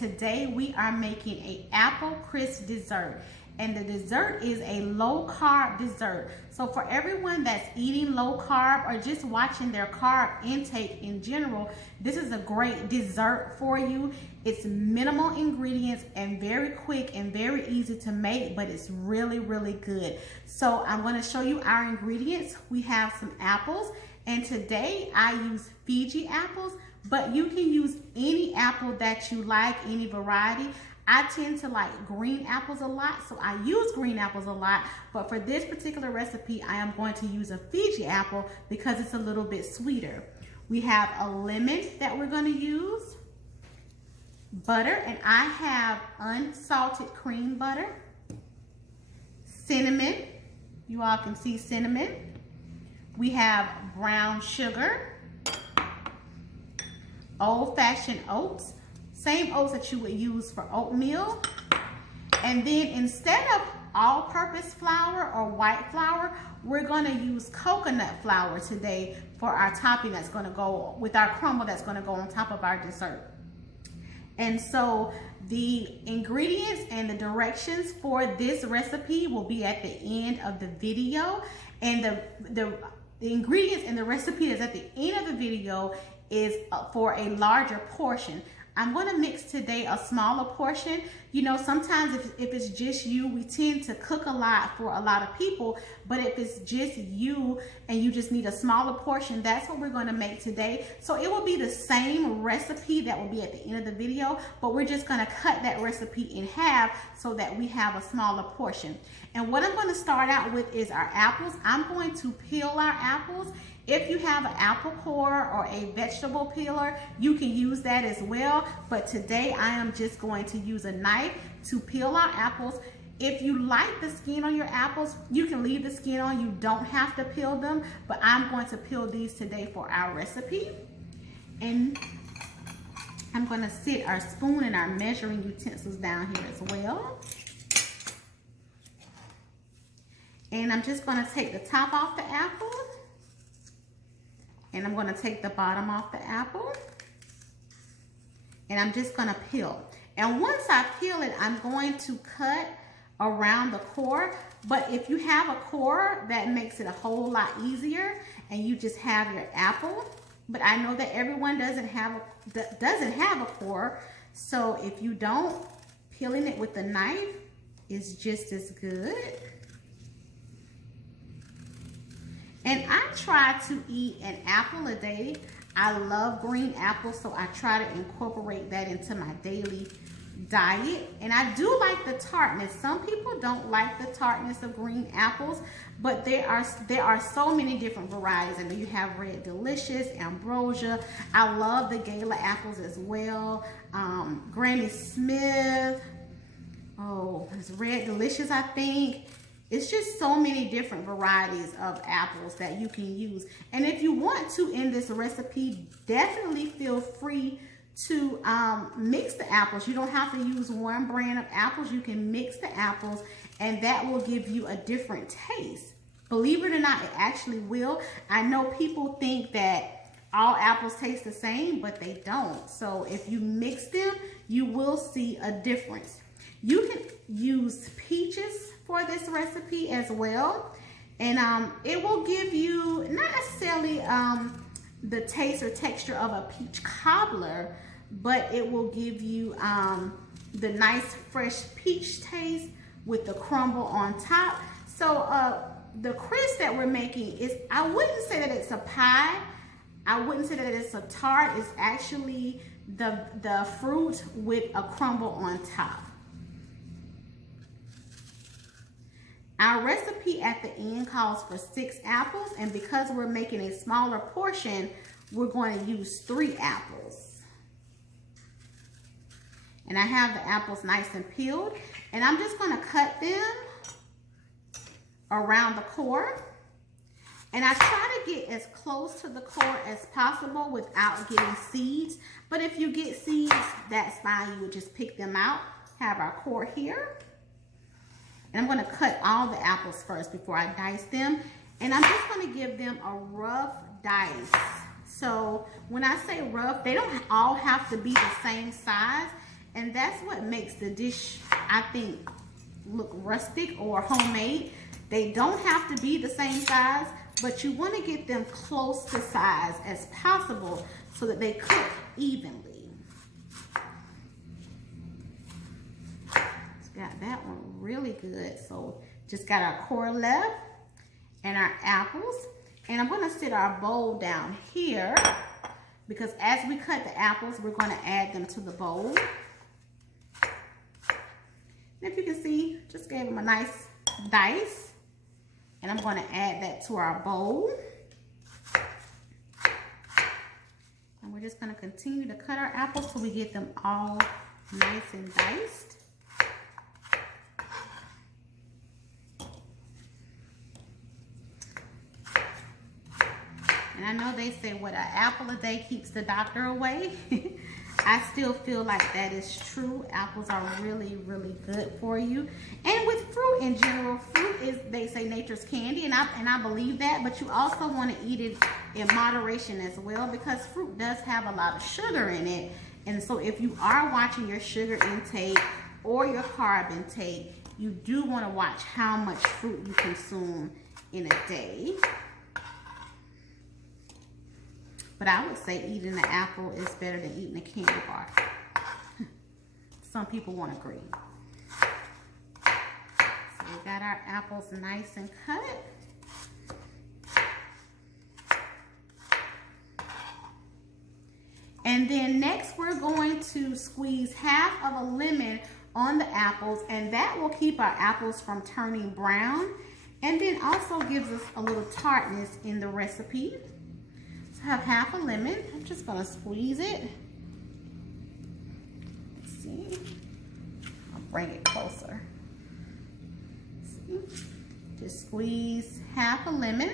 today we are making a apple crisp dessert. And the dessert is a low carb dessert. So for everyone that's eating low carb or just watching their carb intake in general, this is a great dessert for you. It's minimal ingredients and very quick and very easy to make, but it's really, really good. So I'm going to show you our ingredients. We have some apples, and today I use Fiji apples, but you can use any apple that you like, any variety. I tend to like green apples a lot, so I use green apples a lot, but for this particular recipe, I am going to use a Fiji apple because it's a little bit sweeter. We have a lemon that we're going to use, butter, and I have unsalted cream butter, cinnamon, you all can see cinnamon. We have brown sugar, old-fashioned oats, same oats that you would use for oatmeal. And then instead of all-purpose flour or white flour, we're going to use coconut flour today for our topping that's going to go with our crumble that's going to go on top of our dessert. And so the ingredients and the directions for this recipe will be at the end of the video. And the ingredients and the recipe that's at the end of the video is for a larger portion. I'm going to mix today a smaller portion. You know, sometimes if it's just you, we tend to cook a lot for a lot of people, but if it's just you and you just need a smaller portion, that's what we're going to make today. So it will be the same recipe that will be at the end of the video, but we're just going to cut that recipe in half so that we have a smaller portion. And what I'm going to start out with is our apples. I'm going to peel our apples. If you have an apple core or a vegetable peeler, you can use that as well. But today I am just going to use a knife to peel our apples. If you like the skin on your apples, you can leave the skin on. You don't have to peel them, but I'm going to peel these today for our recipe. And I'm going to sit our spoon and our measuring utensils down here as well. And I'm just going to take the top off the apple. And I'm going to take the bottom off the apple. And I'm just going to peel. And once I peel it, I'm going to cut around the core. But if you have a core, that makes it a whole lot easier. And you just have your apple. But I know that everyone doesn't have a core. So if you don't, peeling it with a knife is just as good. And I try to eat an apple a day. I love green apples, so I try to incorporate that into my daily diet. And I do like the tartness. Some people don't like the tartness of green apples, but there are so many different varieties. I know you have Red Delicious, Ambrosia. I love the Gala apples as well. Granny Smith. Oh, it's Red Delicious, I think. It's just so many different varieties of apples that you can use. And if you want to, in this recipe, definitely feel free to mix the apples. You don't have to use one brand of apples. You can mix the apples, and that will give you a different taste. Believe it or not, it actually will. I know people think that all apples taste the same, but they don't. So if you mix them, you will see a difference. You can use peaches for this recipe as well, and it will give you not necessarily the taste or texture of a peach cobbler, but it will give you the nice fresh peach taste with the crumble on top. So the crisp that we're making is, I wouldn't say that it's a pie, I wouldn't say that it's a tart. It's actually the fruit with a crumble on top. Our recipe at the end calls for 6 apples, and because we're making a smaller portion, we're going to use 3 apples. And I have the apples nice and peeled, and I'm just going to cut them around the core. And I try to get as close to the core as possible without getting seeds, but if you get seeds, that's fine. You would just pick them out. Have our core here. And I'm going to cut all the apples first before I dice them. And I'm just going to give them a rough dice. So when I say rough, they don't all have to be the same size. And that's what makes the dish, I think, look rustic or homemade. They don't have to be the same size, but you want to get them close to size as possible so that they cook evenly. It's got that one really good. So just got our core left and our apples. And I'm going to sit our bowl down here because as we cut the apples, we're going to add them to the bowl. And if you can see, just gave them a nice dice. And I'm going to add that to our bowl. And we're just going to continue to cut our apples till we get them all nice and diced. And I know they say, what, an apple a day keeps the doctor away. I still feel like that is true. Apples are really, really good for you. And with fruit in general, fruit is, they say, nature's candy, and I believe that, but you also want to eat it in moderation as well because fruit does have a lot of sugar in it. And so if you are watching your sugar intake or your carb intake, you do want to watch how much fruit you consume in a day. But I would say eating an apple is better than eating a candy bar. Some people won't agree. So we got our apples nice and cut. And then next we're going to squeeze half of a lemon on the apples, and that will keep our apples from turning brown and then also gives us a little tartness in the recipe. Have half a lemon. I'm just going to squeeze it. Let's see. I'll bring it closer. See? Just squeeze half a lemon.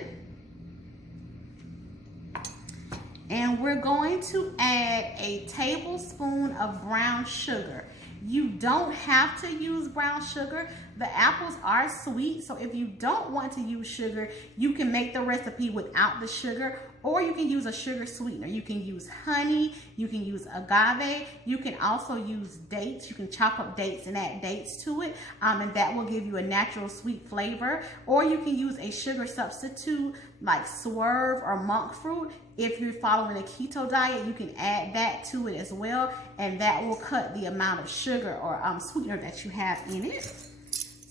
And we're going to add a tablespoon of brown sugar. You don't have to use brown sugar. The apples are sweet, so if you don't want to use sugar, you can make the recipe without the sugar, or you can use a sugar sweetener. You can use honey, you can use agave, you can also use dates. You can chop up dates and add dates to it, and that will give you a natural sweet flavor. Or you can use a sugar substitute like Swerve or monk fruit. If you're following a keto diet, you can add that to it as well, and that will cut the amount of sugar or sweetener that you have in it.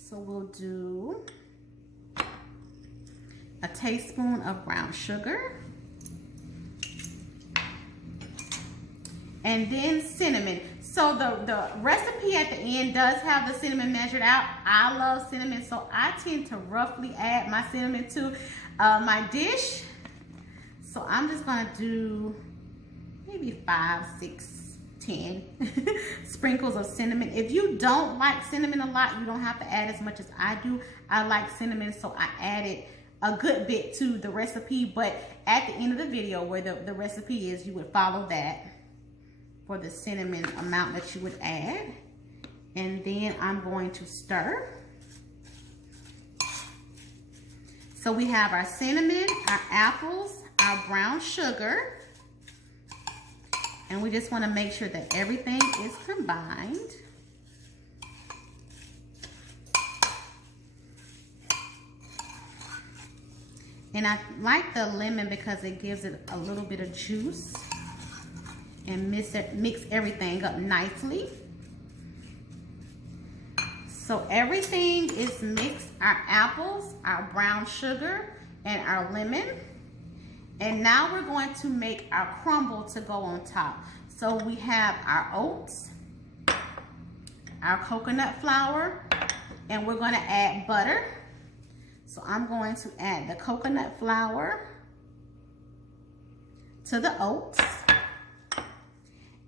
So we'll do a tablespoon of brown sugar. And then cinnamon. So the recipe at the end does have the cinnamon measured out. I love cinnamon, so I tend to roughly add my cinnamon to my dish. So I'm just gonna do maybe 5, 6, 10 sprinkles of cinnamon. If you don't like cinnamon a lot, you don't have to add as much as I do. I like cinnamon, so I added a good bit to the recipe, but at the end of the video where the recipe is, you would follow that for the cinnamon amount that you would add. And then I'm going to stir. So we have our cinnamon, our apples, our brown sugar, and we just want to make sure that everything is combined. And I like the lemon because it gives it a little bit of juice and mix everything up nicely. So everything is mixed, our apples, our brown sugar, and our lemon. And now we're going to make our crumble to go on top. So we have our oats, our coconut flour, and we're going to add butter. So I'm going to add the coconut flour to the oats.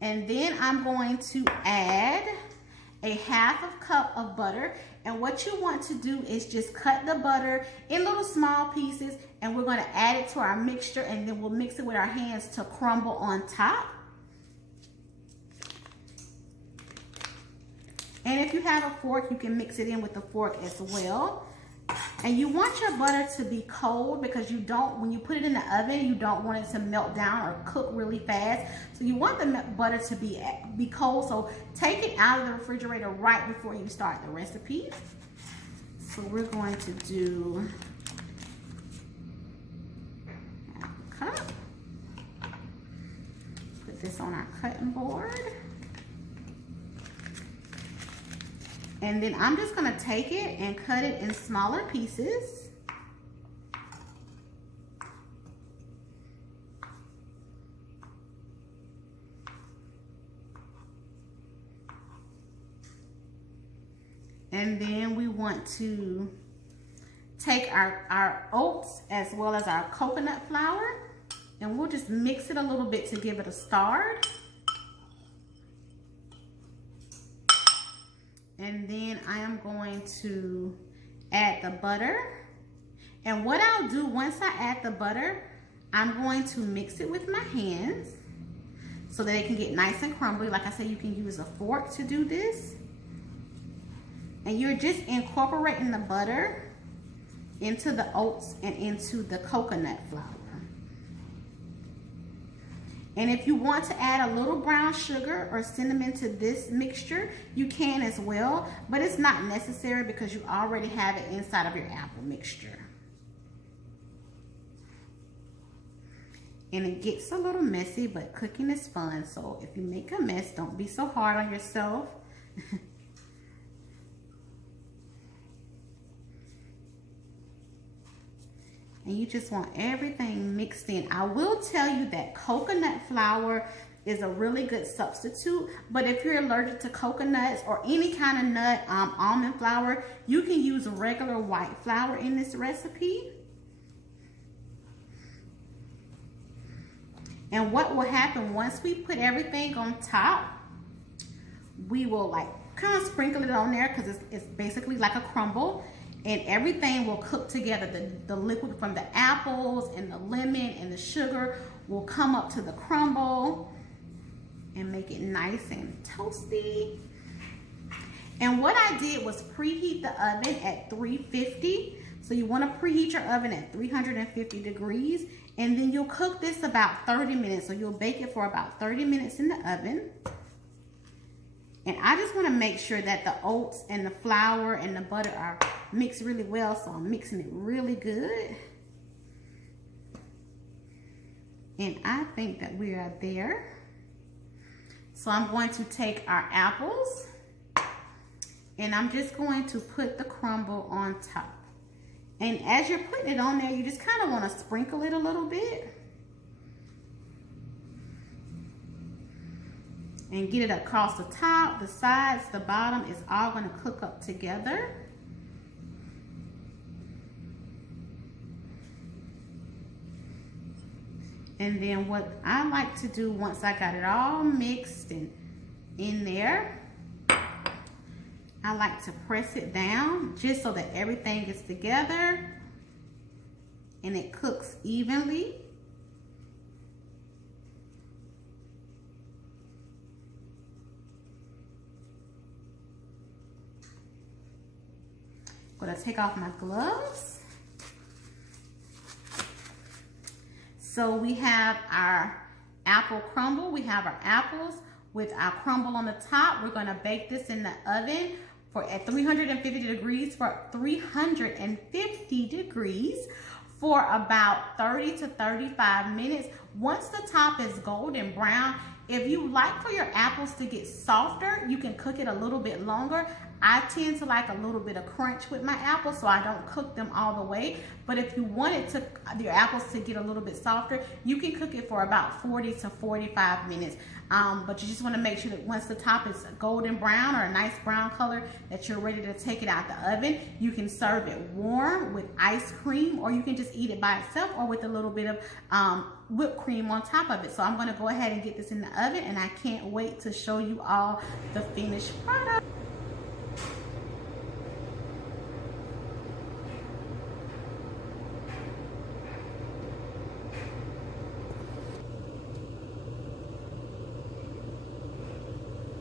And then I'm going to add a half a cup of butter. And what you want to do is just cut the butter in little small pieces, and we're going to add it to our mixture, and then we'll mix it with our hands to crumble on top. And if you have a fork, you can mix it in with the fork as well. And you want your butter to be cold because you don't, when you put it in the oven, you don't want it to melt down or cook really fast. So you want the butter to be cold. So take it out of the refrigerator right before you start the recipe. So we're going to do half a cup. Put this on our cutting board. And then I'm just gonna take it and cut it in smaller pieces. And then we want to take our oats as well as our coconut flour, and we'll just mix it a little bit to give it a start. And then I am going to add the butter. And what I'll do once I add the butter, I'm going to mix it with my hands so that it can get nice and crumbly. Like I said, you can use a fork to do this. And you're just incorporating the butter into the oats and into the coconut flour. And if you want to add a little brown sugar or cinnamon to this mixture, you can as well, but it's not necessary because you already have it inside of your apple mixture. And it gets a little messy, but cooking is fun. So if you make a mess, don't be so hard on yourself. And you just want everything mixed in. I will tell you that coconut flour is a really good substitute, but if you're allergic to coconuts or any kind of nut, almond flour, you can use regular white flour in this recipe. And what will happen once we put everything on top, we will like kind of sprinkle it on there because it's basically like a crumble. And everything will cook together. The liquid from the apples and the lemon and the sugar will come up to the crumble and make it nice and toasty. And what I did was preheat the oven at 350. So you want to preheat your oven at 350 degrees. And then you'll cook this about 30 minutes. So you'll bake it for about 30 minutes in the oven. And I just want to make sure that the oats and the flour and the butter are mixed really well. So I'm mixing it really good. And I think that we are there. So I'm going to take our apples and I'm just going to put the crumble on top. And as you're putting it on there, you just kind of want to sprinkle it a little bit. And get it across the top, the sides, the bottom. It's all going to cook up together. And then what I like to do once I got it all mixed and in there, I like to press it down just so that everything gets together and it cooks evenly. I'm gonna take off my gloves. So we have our apple crumble. We have our apples with our crumble on the top. We're gonna bake this in the oven at 350 degrees for about 30 to 35 minutes. Once the top is golden brown, if you like for your apples to get softer, you can cook it a little bit longer. I tend to like a little bit of crunch with my apples, so I don't cook them all the way. But if you wanted your apples to get a little bit softer, you can cook it for about 40 to 45 minutes. But you just want to make sure that once the top is golden brown or a nice brown color, that you're ready to take it out the oven. You can serve it warm with ice cream, or you can just eat it by itself or with a little bit of whipped cream on top of it. So I'm going to go ahead and get this in the oven, and I can't wait to show you all the finished product.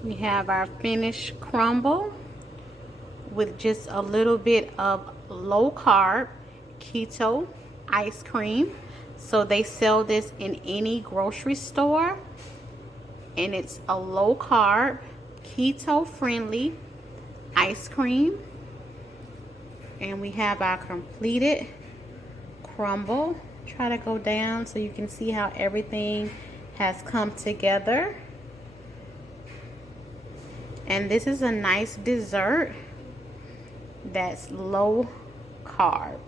We have our finished crumble with just a little bit of low carb keto ice cream. So they sell this in any grocery store, and it's a low carb keto friendly ice cream. And we have our completed crumble. Try to go down so you can see how everything has come together. And this is a nice dessert that's low carb.